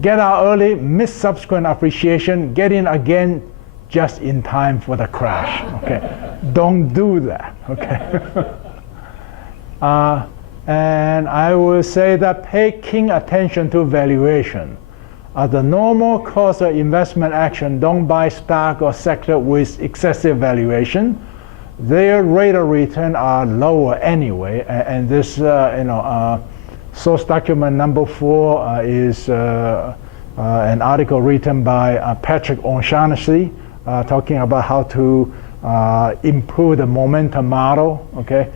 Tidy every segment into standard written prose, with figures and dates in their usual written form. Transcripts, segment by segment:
get out early, miss subsequent appreciation, get in again just in time for the crash. Okay, don't do that. Okay. And I will say that pay keen attention to valuation. As the normal course of investment action, don't buy stock or sector with excessive valuation. Their rate of return are lower anyway. And this, source document number 4 is an article written by Patrick O'Shaughnessy talking about how to improve the momentum model. Okay,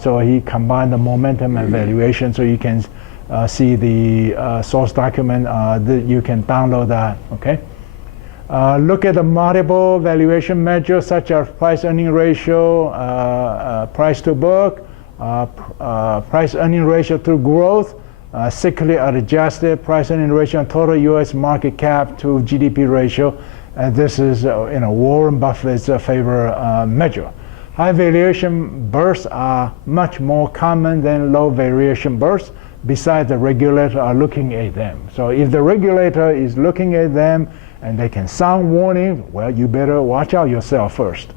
so he combined the momentum and valuation, so you can see the source document. You can download that. Okay. Look at the multiple valuation measures such as price-earning ratio, price to book, price-earning ratio to growth, cyclically adjusted price-earning ratio, and total U.S. market cap to GDP ratio. And this is Warren Buffett's favorite measure. High variation bursts are much more common than low variation bursts. Besides, the regulator are looking at them. So if the regulator is looking at them and they can sound warning, well, you better watch out yourself first.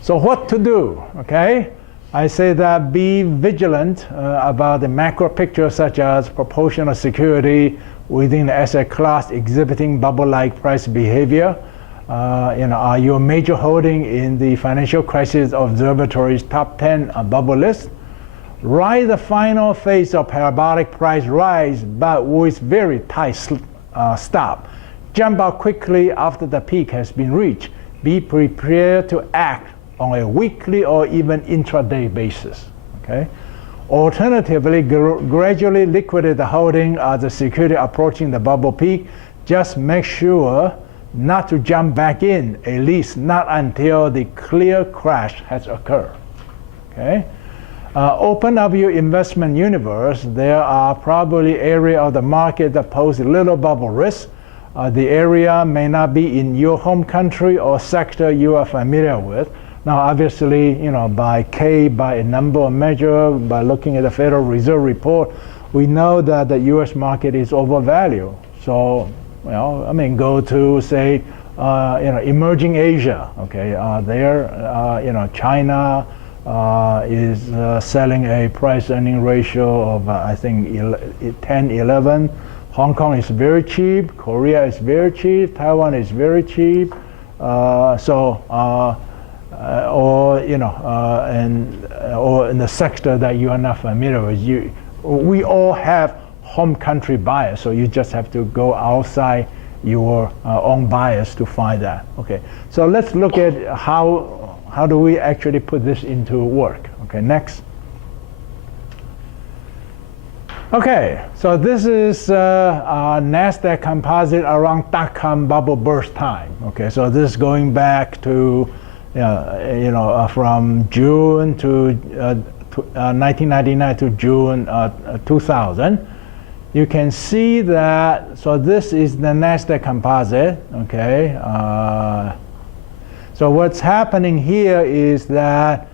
So what to do? Okay, I say that be vigilant about the macro picture, such as proportion of security within the asset class exhibiting bubble-like price behavior. Are you a major holding in the Financial Crisis Observatory's top 10 bubble list? Ride the final phase of parabolic price rise, but with very tight stop. Jump out quickly after the peak has been reached. Be prepared to act on a weekly or even intraday basis. Okay. Alternatively, gradually liquidate the holding as the security approaching the bubble peak. Just make sure not to jump back in, at least not until the clear crash has occurred. Okay. Open up your investment universe. There are probably areas of the market that pose a little bubble risk. The area may not be in your home country or sector you are familiar with. Now, obviously, by a number of measures, by looking at the Federal Reserve report, we know that the U.S. market is overvalued. So, go to, say, emerging Asia. Okay, China is selling a price-earning ratio of, I think, 10, 11. Hong Kong is very cheap. Korea is very cheap. Taiwan is very cheap. Or in the sector that you are not familiar with, we all have home country bias, so you just have to go outside your own bias to find that. Okay, so let's look at how do we actually put this into work. Okay, next. Okay, so this is Nasdaq Composite around dot-com bubble burst time. Okay, so this is going back to from June to 1999 to June 2000. You can see that, so this is the Nasdaq Composite, okay? So what's happening here is that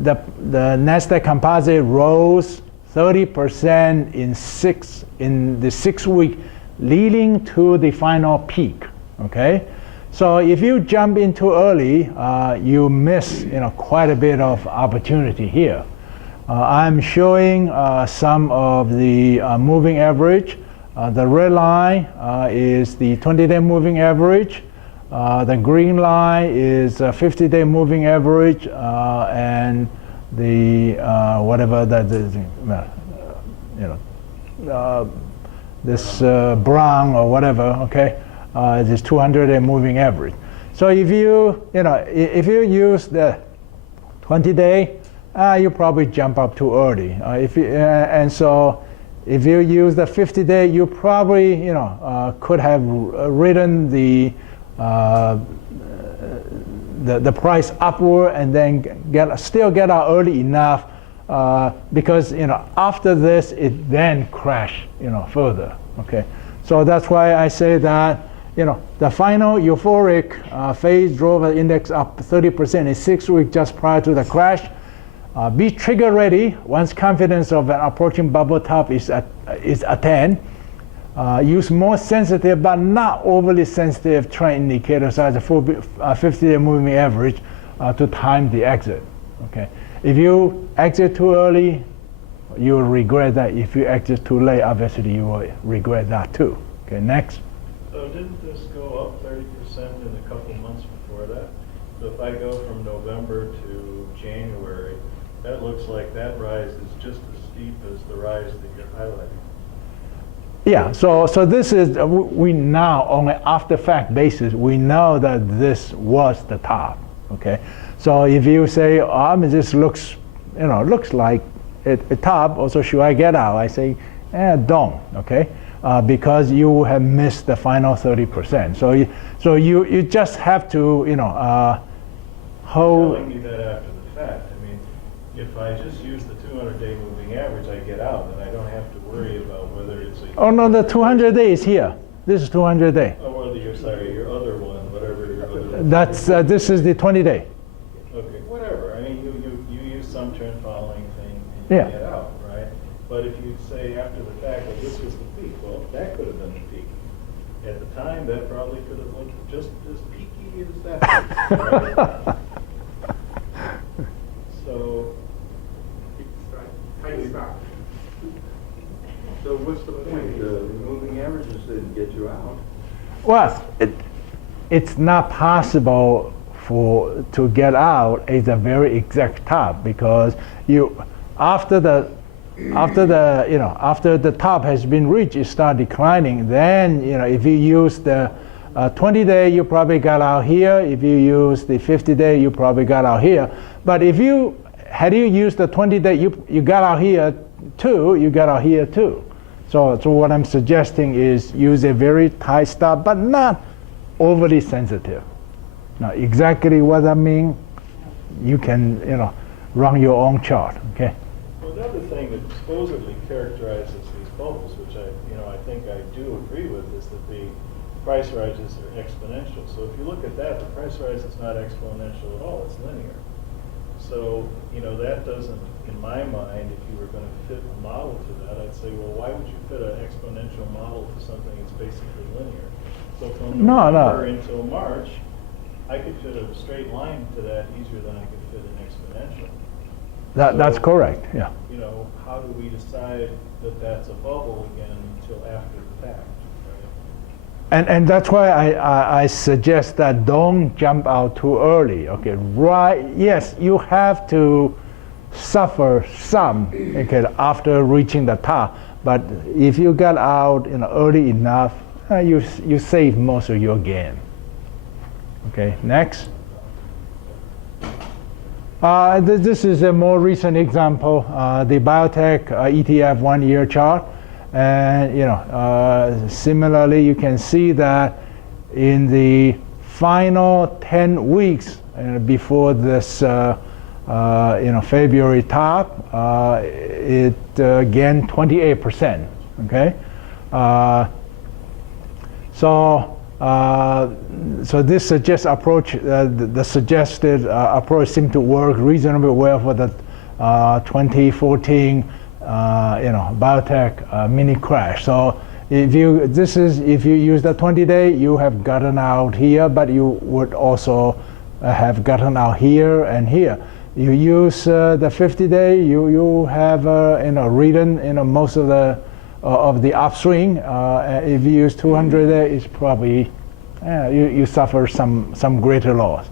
the Nasdaq Composite rose 30% in the 6 week leading to the final peak, okay? So if you jump in too early, you miss quite a bit of opportunity here. I'm showing some of the moving average. The red line is the 20-day moving average. The green line is a 50-day moving average, and the whatever that is, this brown or whatever. Okay. This 200-day moving average. So if you use the 20-day, you probably jump up too early. And so if you use the 50-day, you probably could have ridden the price upward and then still get out early enough because after this it then crash further. Okay, so that's why I say that. The final euphoric phase drove the index up 30% in 6 weeks just prior to the crash. Be trigger ready once confidence of an approaching bubble top is attained. Use more sensitive but not overly sensitive trend indicators such as 50-day moving average to time the exit. Okay. If you exit too early, you will regret that. If you exit too late, obviously you will regret that too. Okay, next. So didn't this go up 30% in a couple months before that? So if I go from November to January, that looks like that rise is just as steep as the rise that you're highlighting. Yeah, so this is, we now, on an after-fact basis, we know that this was the top, okay? So if you say, this looks, looks like a top, also should I get out? I say, don't, okay? Because you have missed the final 30%. So you just have to, hold. Telling me that after the fact. I mean, if I just use the 200-day moving average, I get out, and I don't have to worry about whether it's a... Oh, no, the 200-day is here. This is 200-day. Oh, well, your other one, whatever your other one. That's, this is the 20-day. Okay, whatever. I mean, you use some trend following thing and you get out, right? But if you say after the fact, well, this was the peak, well, that could have been the peak. At the time, that probably could have looked just as peaky as that peak, right? So, so what's the point? The moving averages didn't get you out. Well, it's not possible to get out at a very exact top, because after the top has been reached, it start declining. Then if you use the 20-day, you probably got out here. If you use the 50-day, you probably got out here. But had you used the 20-day, you got out here too. You got out here too. So what I'm suggesting is use a very tight stop, but not overly sensitive. Now, exactly what I mean, you can run your own chart. Okay. Well, another thing that supposedly characterizes these bubbles, which I think I do agree with, is that the price rises are exponential. So if you look at that, the price rise is not exponential at all; it's linear. So that doesn't, in my mind, if you were going to fit a model to that, I'd say, well, why would you fit an exponential model to something that's basically linear? So from November until March, I could fit a straight line to that easier than I could fit an exponential. That's correct. Yeah. How do we decide that that's a bubble again until after the fact? And that's why I suggest that don't jump out too early. Okay, right? Yes, you have to suffer some after reaching the top. But if you got out early enough, you save most of your gain. Okay, next. This is a more recent example. The Biotech ETF 1-year chart. And similarly, you can see that in the final 10 weeks before this February top, it gained 28%. Okay, so this suggests approach. The suggested approach seemed to work reasonably well for the 2014. Biotech mini crash. So if you use the 20-day, you have gotten out here, but you would also have gotten out here and here. You use the 50-day, you have ridden most of the upswing. If you use 200-day, it's probably you suffer some greater loss.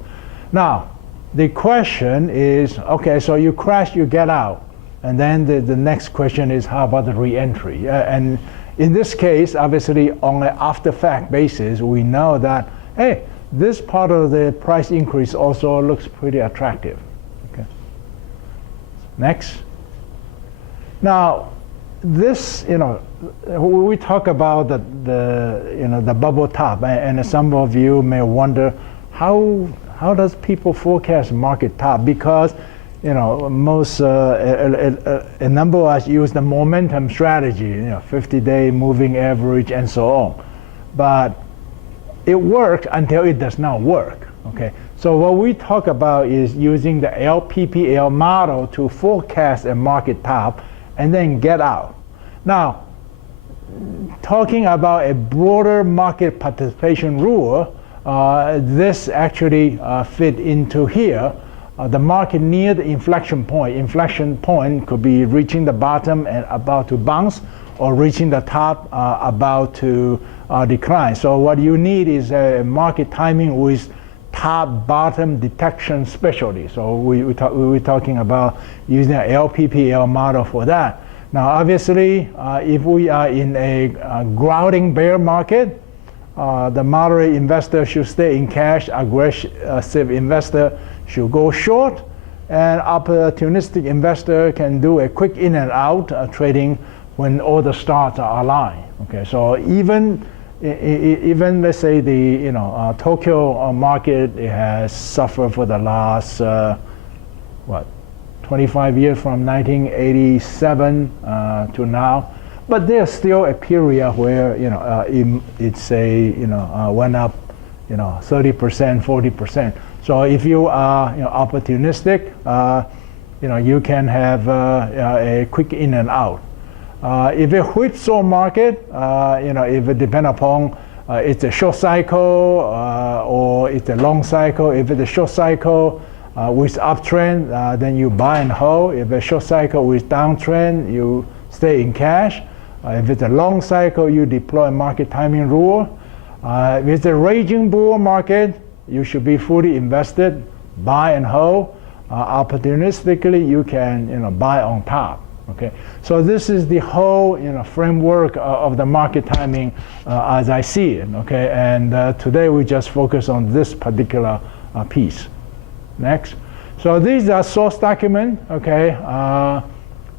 Now the question is, okay, so you crash, you get out. And then the next question is, how about the re-entry? And in this case, obviously, on an after-fact basis, we know that, hey, this part of the price increase also looks pretty attractive. Okay. Next. Now, this, we talk about the bubble top, and some of you may wonder, how does people forecast market top? Because most a number of us use the momentum strategy, 50-day moving average and so on. But it works until it does not work. Okay, so what we talk about is using the LPPL model to forecast a market top and then get out. Now, talking about a broader market participation rule, this actually fit into here. The market near the inflection point. Inflection point could be reaching the bottom and about to bounce, or reaching the top about to decline. So what you need is a market timing with top bottom detection specialty. So we're talking about using an LPPL model for that. Now obviously, if we are in a grouting bear market, the moderate investor should stay in cash, aggressive investor should go short, and opportunistic investor can do a quick in and out trading when all the stars are aligned. Okay, so even let's say the Tokyo market, it has suffered for the last 25 years from 1987 to now, but there's still a period where it's went up 30%, 40%. So if you are opportunistic, you can have a quick in and out. If a whipsaw market, if it depends upon it's a short cycle or it's a long cycle. If it's a short cycle with uptrend, then you buy and hold. If a short cycle with downtrend, you stay in cash. If it's a long cycle, you deploy market timing rule. If it's a raging bull market, you should be fully invested, buy and hold. Opportunistically, you can buy on top. Okay, so this is the whole framework of the market timing as I see it. Okay, and today we just focus on this particular piece. Next, so these are source documents. Okay,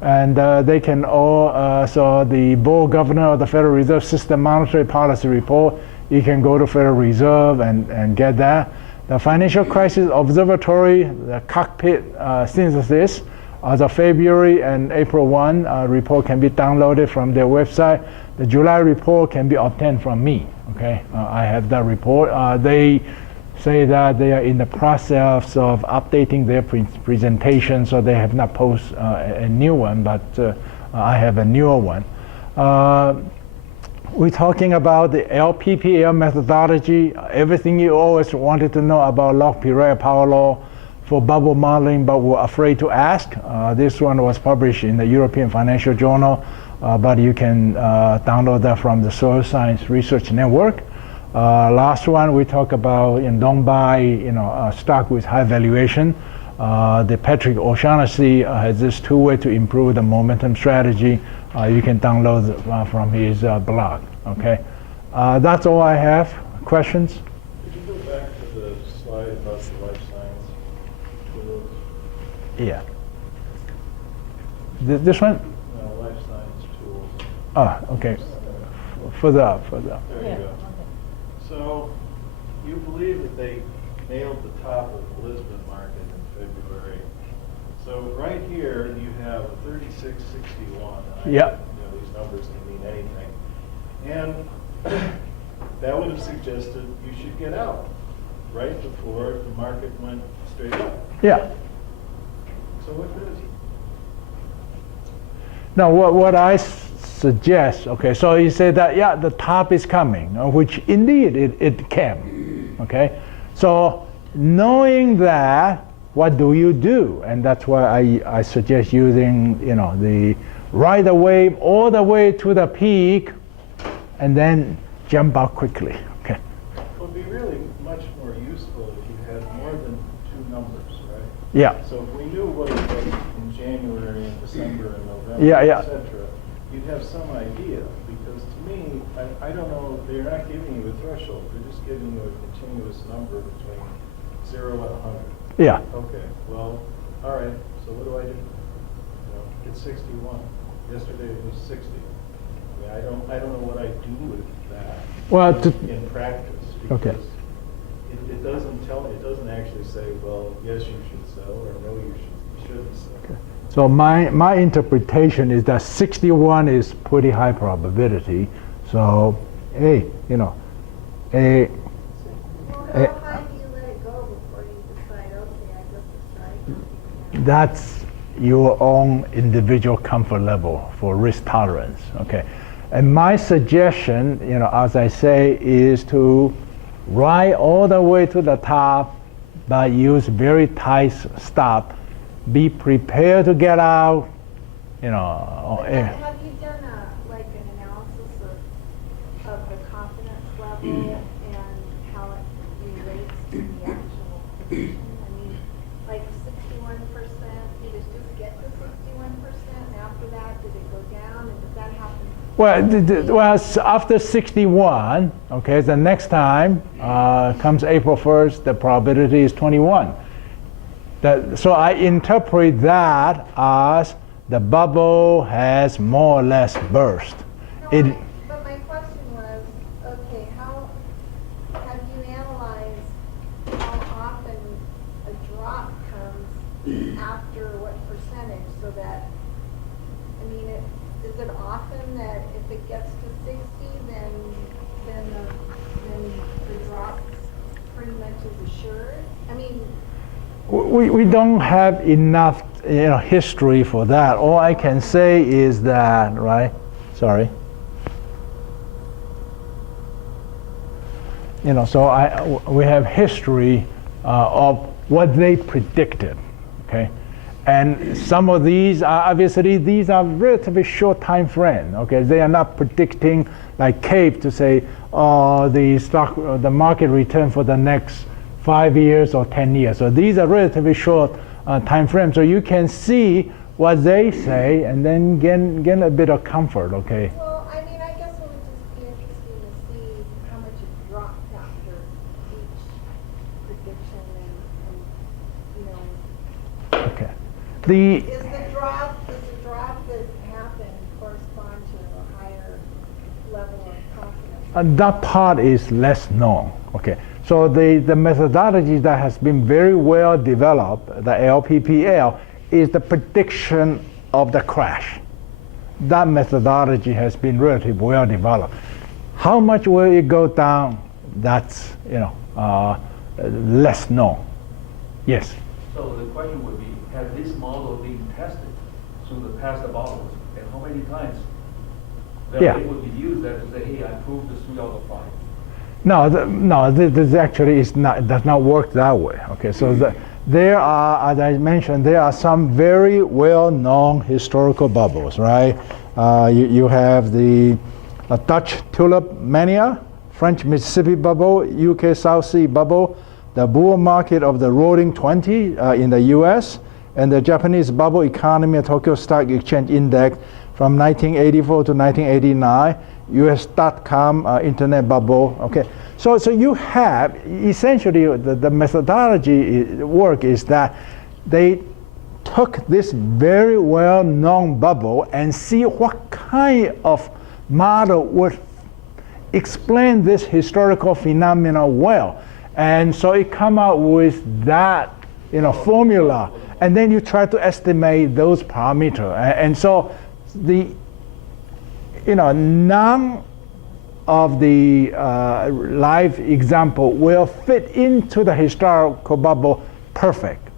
and they can all. So the board governor of the Federal Reserve System Monetary Policy Report. You can go to Federal Reserve and get that. The Financial Crisis Observatory, the cockpit synthesis as of February and April 1 report can be downloaded from their website. The July report can be obtained from me. Okay, I have that report. They say that they are in the process of updating their presentation, so they have not posted a new one, but I have a newer one. We're talking about the LPPL methodology, everything you always wanted to know about log-period power law for bubble modeling, but were afraid to ask. This one was published in the European Financial Journal, but you can download that from the Soil Science Research Network. Last one, we talk about don't buy stock with high valuation. The Patrick O'Shaughnessy has this two-way to improve the momentum strategy. You can download from his blog. Okay, that's all I have. Questions? Could you go back to the slide about the life science tools? Yeah. This one? No, life science tools. Ah, okay. Further up. There you go. So you believe that they nailed the top of the Lisbon market in February. So right here you have a 3661. Yep. These numbers can mean anything. And that would have suggested you should get out right before the market went straight up. Yeah. So what is? Now, what I suggest, okay, so you say that, the top is coming, which indeed it came, okay? So knowing that, what do you do? And that's why I suggest using, the ride the wave all the way to the peak and then jump out quickly, okay? It would be really much more useful if you had more than two numbers, right? Yeah. So if we knew what it was in January and December and November, Yeah. etc., you'd have some idea. Because to me, I don't know, they're not giving you a threshold. They're just giving you a continuous number between 0 and 100. Yeah. Okay, well, all right, so what do I do? It's 61. Yesterday it was 60. I don't know what I do with that in practice. Okay. Because it doesn't actually say, well, yes, you should sell, or no, you shouldn't sell. Okay. So my interpretation is that 61 is pretty high probability. So, Well, how high do you let it go That's your own individual comfort level for risk tolerance, okay? And my suggestion, as I say, is to ride all the way to the top, but use very tight stop. Be prepared to get out, Have you done like an analysis of the confidence level and how it relates to the actual position? I mean, like 61%, did it just get to 61%, and after that, did it go down, and did that happen? Well, after 61, okay, the next time comes April 1st, the probability is 21. So I interpret that as the bubble has more or less burst. No, but my question was, okay, how have you analyzed how often a drop comes after what percentage, so that, I mean, is it often that if it gets to 60, then the drop pretty much is assured? I mean, We don't have enough history for that. All I can say is that, right? Sorry. So we have history of what they predicted, okay? And some of these are these are relatively short time frame, okay? They are not predicting like CAPE to say, the market return for the next 5 years or 10 years. So these are relatively short time frames. So you can see what they say and then get a bit of comfort, okay? well, I mean, I guess it would just be interesting to see how much it dropped after each prediction and Okay. does the drop that happened correspond to a higher level of confidence? That part is less known, okay? So the methodology that has been very well developed, the LPPL, is the prediction of the crash. That methodology has been relatively well developed. How much will it go down? That's less known. Yes. So the question would be, has this model been tested through the past bubbles, and how many times that Yeah. it would be used that to say, hey, I proved the 3 out of 5? No, this actually does not work that way. Okay, so there are, as I mentioned, there are some very well-known historical bubbles, right? You have the Dutch tulip mania, French Mississippi bubble, UK South Sea bubble, the bull market of the Roaring 20 in the US, and the Japanese bubble economy, Tokyo Stock Exchange Index from 1984 to 1989. US.com internet bubble. Okay, so you have essentially the methodology work is that they took this very well-known bubble and see what kind of model would explain this historical phenomenon well, and so it come out with that formula, and then you try to estimate those parameters, and so the none of the live example will fit into the historical bubble perfect.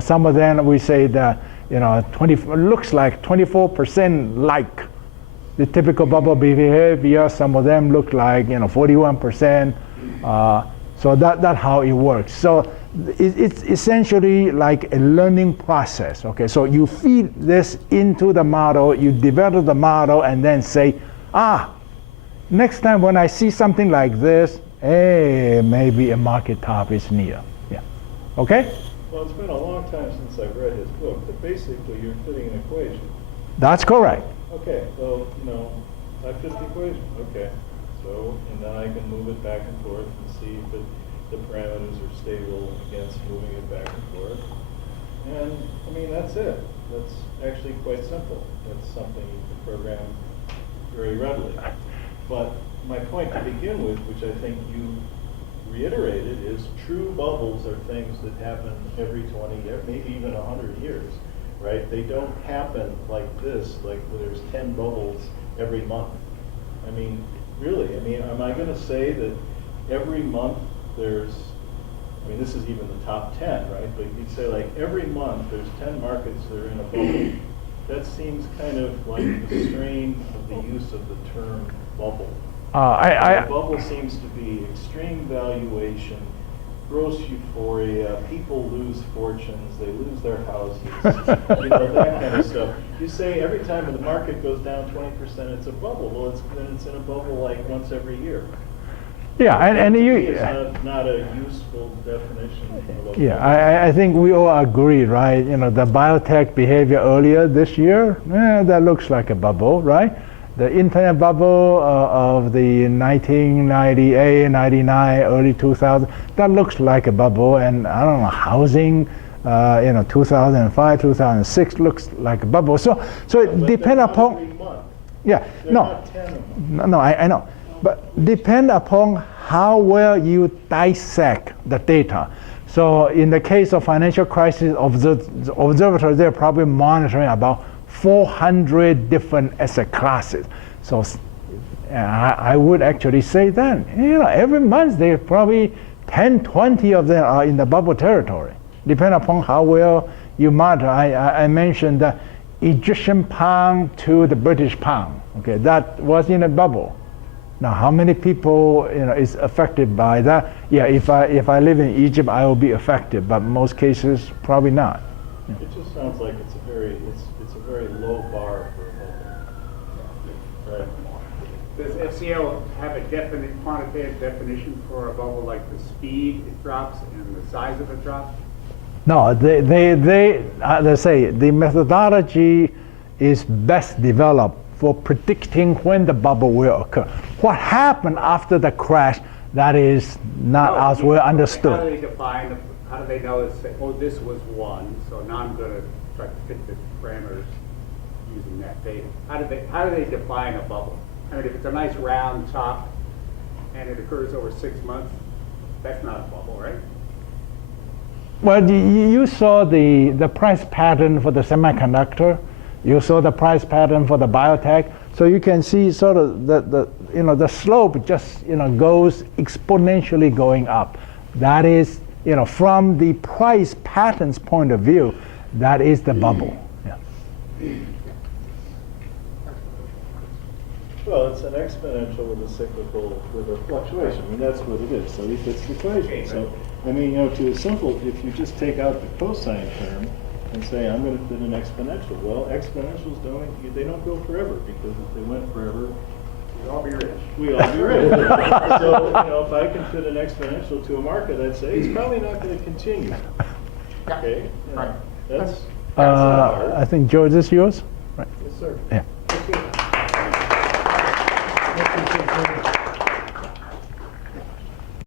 Some of them we say that 20 looks like 24% like the typical bubble behavior. Some of them look like 41%. So that's how it works. So it's essentially like a learning process. Okay, so you feed this into the model, you develop the model, and then say, next time when I see something like this, hey, maybe a market top is near. Yeah. Okay? Well, it's been a long time since I've read his book, but basically you're fitting an equation. That's correct. Okay, well, I fit the equation. Okay, so, and then I can move it back and forth and see if the parameters are stable against moving it back and forth. And, I mean, that's it. That's actually quite simple. That's something you can program very readily. But my point to begin with, which I think you reiterated, is true bubbles are things that happen every 20 years, maybe even 100 years, right? They don't happen like this, like where there's 10 bubbles every month. I mean, really, am I going to say that every month there's I mean, this is even the top 10, right? But you'd say like every month there's 10 markets that are in a bubble. That seems kind of like the strain of the use of the term bubble. The bubble seems to be extreme valuation, gross euphoria, people lose fortunes, they lose their houses, you know, that kind of stuff. You say every time the market goes down 20%, it's a bubble. Well, then it's in a bubble like once every year. Yeah, and you. It's not a useful definition of a Yeah, bubble. I think we all agree, right? You know, the biotech behavior earlier this year, that looks like a bubble, right? The internet bubble of the 1998, 99, early 2000, that looks like a bubble. And I don't know, housing, 2005, 2006 looks like a bubble. So it But depends they're not upon. every month. Yeah, They're no. not 10 a month. No, I know. But depend upon how well you dissect the data. So in the case of financial crisis, observatories, they're probably monitoring about 400 different asset classes. So I would actually say that, every month there probably 10, 20 of them are in the bubble territory, depending upon how well you monitor. I mentioned the Egyptian pound to the British pound. Okay, that was in a bubble. Now, how many people is affected by that? Yeah, if I live in Egypt, I will be affected, but most cases probably not. It just sounds like it's a very low bar for a bubble. Right. Does FCL have a definite quantitative definition for a bubble, like the speed it drops and the size of it drops? No, they say the methodology is best developed for predicting when the bubble will occur. What happened after the crash, that is not as well understood. How do they know, this was one, so now I'm going to try to fit the parameters using that data? How do they define a bubble? I mean, if it's a nice round top and it occurs over 6 months, that's not a bubble, right? Well, you saw the price pattern for the semiconductor. You saw the price pattern for the biotech. So you can see sort of the slope just goes exponentially going up. That is, from the price patterns point of view, that is the bubble. Yeah. Well, it's an exponential with a cyclical, with a fluctuation. I mean, that's what it is. So he fits the equation. So, I mean, to a simple, if you just take out the cosine term and say, I'm going to fit an exponential. Well, exponentials they don't go forever, because if they went forever, We'd all be rich. we all be rich. So, if I can fit an exponential to a market, I'd say it's probably not going to continue. Okay? Right. That's I think, George, this is yours? Right. yes, sir. Yeah. Okay.